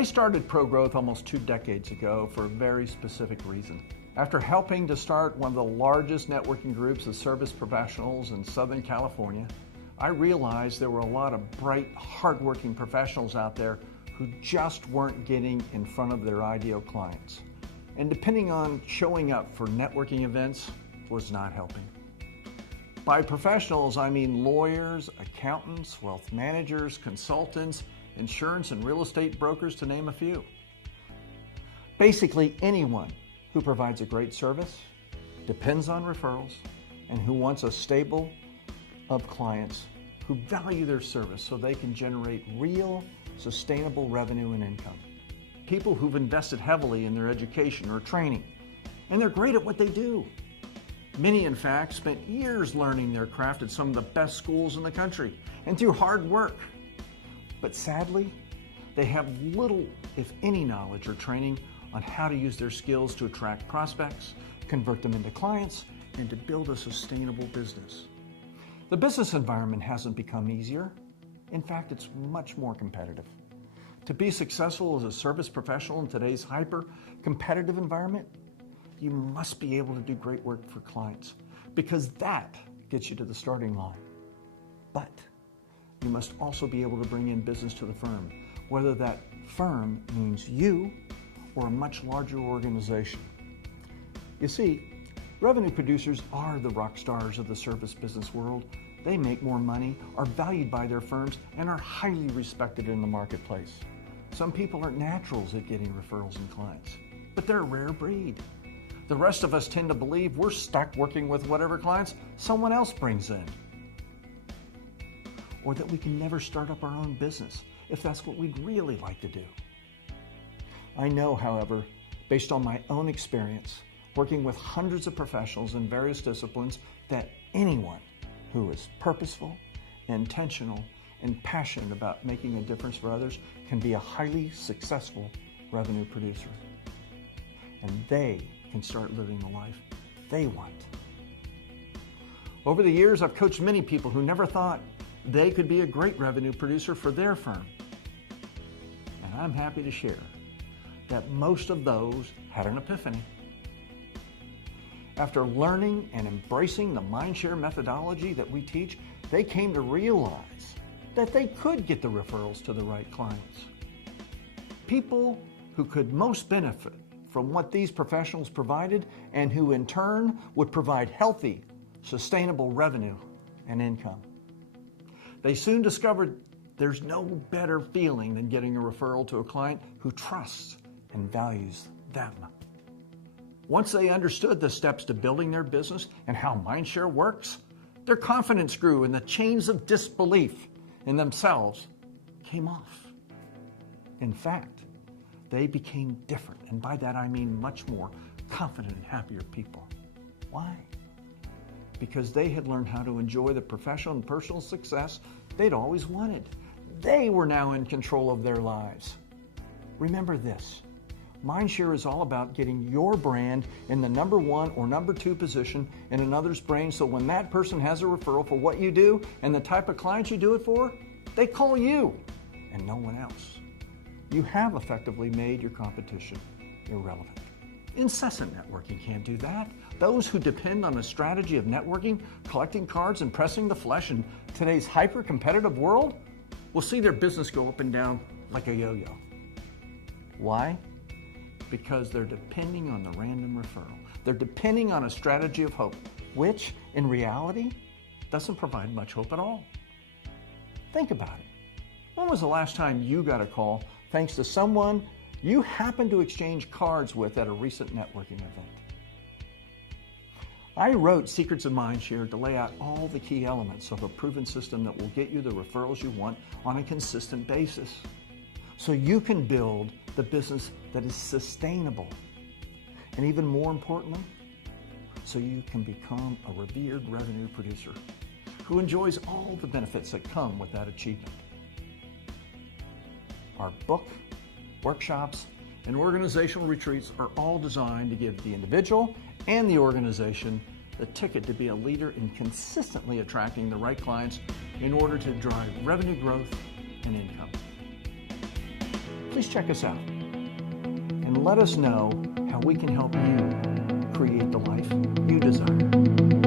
I started ProGrowth almost 2 decades ago for a very specific reason. After helping to start one of the largest networking groups of service professionals in Southern California, I realized there were a lot of bright, hardworking professionals out there who just weren't getting in front of their ideal clients. And depending on showing up for networking events was not helping. By professionals, I mean lawyers, accountants, wealth managers, consultants, insurance and real estate brokers, to name a few. Basically, anyone who provides a great service, depends on referrals, and who wants a stable of clients who value their service so they can generate real, sustainable revenue and income. People who've invested heavily in their education or training, and they're great at what they do. Many, in fact, spent years learning their craft at some of the best schools in the country and through hard work. But sadly, they have little, if any, knowledge or training on how to use their skills to attract prospects, convert them into clients, and to build a sustainable business. The business environment hasn't become easier. In fact, it's much more competitive. To be successful as a service professional in today's hyper-competitive environment, you must be able to do great work for clients, because that gets you to the starting line. But you must also be able to bring in business to the firm, whether that firm means you or a much larger organization. You see, revenue producers are the rock stars of the service business world. They make more money, are valued by their firms, and are highly respected in the marketplace. Some people are naturals at getting referrals and clients, but they're a rare breed. The rest of us tend to believe we're stuck working with whatever clients someone else brings in, or that we can never start up our own business if that's what we'd really like to do. I know, however, based on my own experience, working with hundreds of professionals in various disciplines, that anyone who is purposeful, intentional, and passionate about making a difference for others can be a highly successful revenue producer. And they can start living the life they want. Over the years, I've coached many people who never thought they could be a great revenue producer for their firm. And I'm happy to share that most of those had an epiphany. After learning and embracing the Mindshare methodology that we teach, they came to realize that they could get the referrals to the right clients. People who could most benefit from what these professionals provided, and who in turn would provide healthy, sustainable revenue and income. They soon discovered there's no better feeling than getting a referral to a client who trusts and values them. Once they understood the steps to building their business and how Mindshare works, their confidence grew and the chains of disbelief in themselves came off. In fact, they became different, and by that I mean much more confident and happier people. Why? Because they had learned how to enjoy the professional and personal success they'd always wanted. They were now in control of their lives. Remember this, Mindshare is all about getting your brand in the number 1 or number 2 position in another's brain, so when that person has a referral for what you do and the type of clients you do it for, they call you and no one else. You have effectively made your competition irrelevant. Incessant networking can't do that. Those who depend on a strategy of networking, collecting cards, and pressing the flesh in today's hyper-competitive world will see their business go up and down like a yo-yo. Why? Because they're depending on the random referral. They're depending on a strategy of hope, which in reality doesn't provide much hope at all. Think about it. When was the last time you got a call thanks to someone you happened to exchange cards with at a recent networking event? I wrote Secrets of Mindshare to lay out all the key elements of a proven system that will get you the referrals you want on a consistent basis, so you can build the business that is sustainable. And even more importantly, so you can become a revered revenue producer who enjoys all the benefits that come with that achievement. Our book, workshops, and organizational retreats are all designed to give the individual and the organization the ticket to be a leader in consistently attracting the right clients in order to drive revenue growth and income. please check us out and let us know how we can help you create the life you desire.